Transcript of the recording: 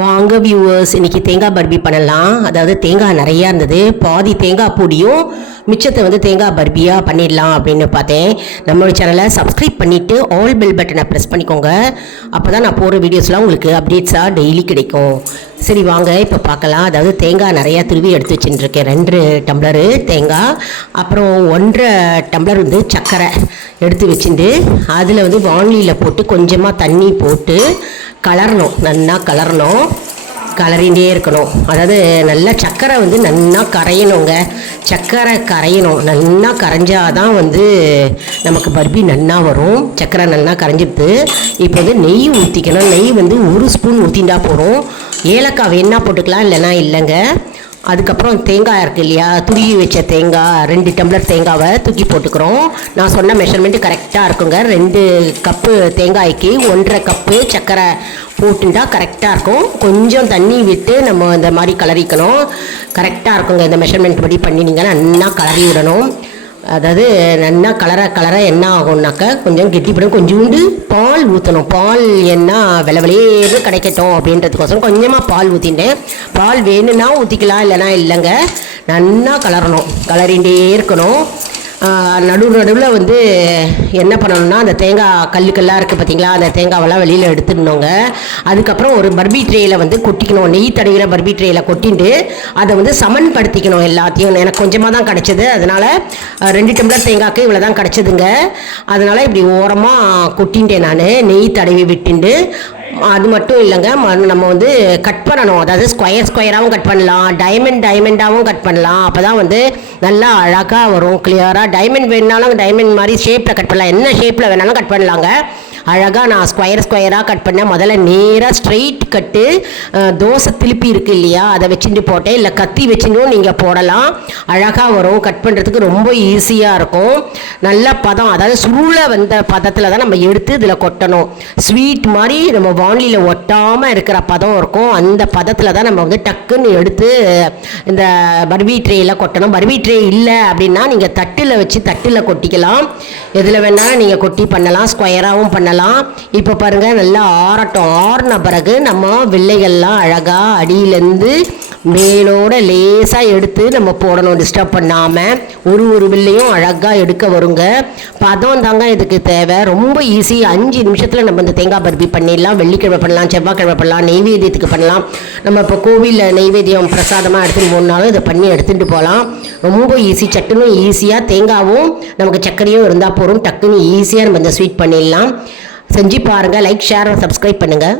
வாங்க வியூவர்ஸ், இன்னைக்கு தேங்காய் பர்பி பண்ணலாம். அதாவது தேங்காய் நிறையா இருந்தது, பாதி தேங்காய் பொடியும் மிச்சத்தை வந்து தேங்காய் பர்பியாக பண்ணிடலாம் அப்படின்னு பார்த்தேன். நம்மளோட சேனலை சப்ஸ்கிரைப் பண்ணிவிட்டு ஆல் பெல் பட்டனை ப்ரெஸ் பண்ணிக்கோங்க. அப்போ தான் நான் போகிற வீடியோஸ்லாம் உங்களுக்கு அப்டேட்ஸாக டெய்லி கிடைக்கும். சரி வாங்க இப்போ பார்க்கலாம். அதாவது தேங்காய் நிறையா துருவி எடுத்து வச்சுட்டுருக்கேன். 2 டம்ளரு தேங்காய், அப்புறம் 1.5 டம்ளர் வந்து சர்க்கரை எடுத்து வச்சுட்டு அதில் வந்து வானிலியில் போட்டு கொஞ்சமாக தண்ணி போட்டு கலரணும். நல்லா கலரணும், கலரிகிட்டே இருக்கணும். அதாவது நல்லா சர்க்கரை வந்து நல்லா கரையணுங்க. சர்க்கரை கரையணும், நல்லா கரைஞ்சாதான் வந்து நமக்கு பர்பி நல்லா வரும். சர்க்கரை நல்லா கரைஞ்சிடுது. இப்போ வந்து நெய் ஊற்றிக்கணும். நெய் வந்து 1 ஸ்பூன் ஊற்றிண்டா போகிறோம். ஏலக்காய் வேணா போட்டுக்கலாம், இல்லைன்னா இல்லைங்க. அதுக்கப்புறம் தேங்காய் இருக்குது இல்லையா, துருவி வச்ச தேங்காய் 2 டம்ளர் தேங்காவை தூக்கி போட்டுக்கிறோம். நான் சொன்ன மெஷர்மெண்ட்டு கரெக்டாக இருக்குங்க. 2 கப்பு தேங்காய்க்கு 1.5 கப்பு சர்க்கரை போட்டுட்டா கரெக்டாக இருக்கும். கொஞ்சம் தண்ணி விட்டு நம்ம இந்த மாதிரி கலரிக்கணும். கரெக்டாக இருக்குங்க. இந்த மெஷர்மெண்ட் படி பண்ணினீங்கன்னா நல்லா கலரி விடணும். அதாவது நல்லா கலர என்ன ஆகும்னாக்கா கொஞ்சம் கெட்டிப்படும். கொஞ்சோண்டு பால் ஊற்றணும். பால் என்ன விளவிலேயே கிடைக்கட்டும் அப்படின்றதுக்கோசரம் கொஞ்சமாக பால் ஊற்றிட்டேன். பால் வேணும்னா ஊற்றிக்கலாம், இல்லைனா இல்லைங்க. நல்லா கலரணும், கலரிகிட்டே இருக்கணும். நடுவில் வந்து என்ன பண்ணணும்னா அந்த தேங்காய் கல்லுக்கெல்லாம் இருக்குது பார்த்தீங்களா, அந்த தேங்காவெல்லாம் வெளியில் எடுத்துடணுங்க. அதுக்கப்புறம் ஒரு பர்பி ட்ரேயில் வந்து கொட்டிக்கணும். நெய் தடவிற பர்பி ட்ரேயில் கொட்டிட்டு அதை வந்து சமன்படுத்திக்கணும் எல்லாத்தையும். எனக்கு கொஞ்சமாக தான் கிடச்சிது, அதனால் 2 டம்ளர் தேங்காய்க்கு இவ்வளோ தான் கிடச்சிதுங்க. அதனால் இப்படி ஓரமாக கொட்டின்ட்டேன் நான், நெய் தடவி விட்டுண்டு. அது மட்டும் இல்லைங்க, நம்ம வந்து கட் பண்ணணும். அதாவது ஸ்கொயராகவும் கட் பண்ணலாம், டைமண்டாகவும் கட் பண்ணலாம். அப்போ தான் வந்து நல்லா அழகாக வரும், கிளியராக. டைமண்ட் வேணுனாலும் டைமண்ட் மாதிரி ஷேப்பில் கட் பண்ணலாம், என்ன ஷேப்பில் வேணாலும் கட் பண்ணலாங்க. அழகாக நான் ஸ்கொயராக கட் பண்ணேன். முதல்ல நேராக ஸ்ட்ரெயிட் கட்டு. தோசை திருப்பி இருக்குது இல்லையா, அதை வச்சுட்டு போட்டேன். இல்லை கத்தி வச்சுட்டும் நீங்கள் போடலாம், அழகாக வரும். கட் பண்ணுறதுக்கு ரொம்ப ஈஸியாக இருக்கும். நல்ல பதம், அதாவது சுருள வந்த பதத்தில் தான் நம்ம எடுத்து இதில் கொட்டணும். ஸ்வீட் மாதிரி நம்ம வானிலியில் ஒட்டாமல் இருக்கிற பதம் இருக்கும். அந்த பதத்தில் தான் நம்ம வந்து டக்குன்னு எடுத்து இந்த பர்பி ட்ரேயில் கொட்டணும். பர்பி ட்ரே இல்லை அப்படின்னா நீங்கள் தட்டில் கொட்டிக்கலாம். எதில் வேணாலும் நீங்கள் கொட்டி பண்ணலாம், ஸ்கொயராகவும் பண்ணலாம். இப்போ பாருங்கள், நல்லா ஆறட்டும். ஆறின பிறகு நம்ம வில்லைகள்லாம் அழகாக அடியிலேருந்து மேலோட லேசாக எடுத்து நம்ம போடணும், டிஸ்டர்ப் பண்ணாமல். ஒரு வில்லையும் அழகாக எடுக்க வருங்க. பதம் தாங்க இதுக்கு தேவை. ரொம்ப ஈஸி, 5 நிமிஷத்தில் நம்ம இந்த தேங்காய் பர்பி பண்ணிடலாம். வெள்ளிக்கிழமை பண்ணலாம், செவ்வாய்க்கிழமை பண்ணலாம், நெய்வேத்தியத்துக்கு பண்ணலாம். நம்ம இப்போ கோவிலில் நெய்வேத்தியம் பிரசாதமாக எடுத்துகிட்டு போனாலும் இதை பண்ணி எடுத்துகிட்டு போகலாம். ரொம்ப ஈஸி, சட்டுன்னு ஈஸியாக. தேங்காவும் நமக்கு சர்க்கரையும் இருந்தால் போகிறோம், டக்குன்னு ஈஸியாக நம்ம இந்த ஸ்வீட் பண்ணிடலாம். செஞ்சு பாருங்கள். லைக், ஷேர், சப்ஸ்கிரைப் பண்ணுங்கள்.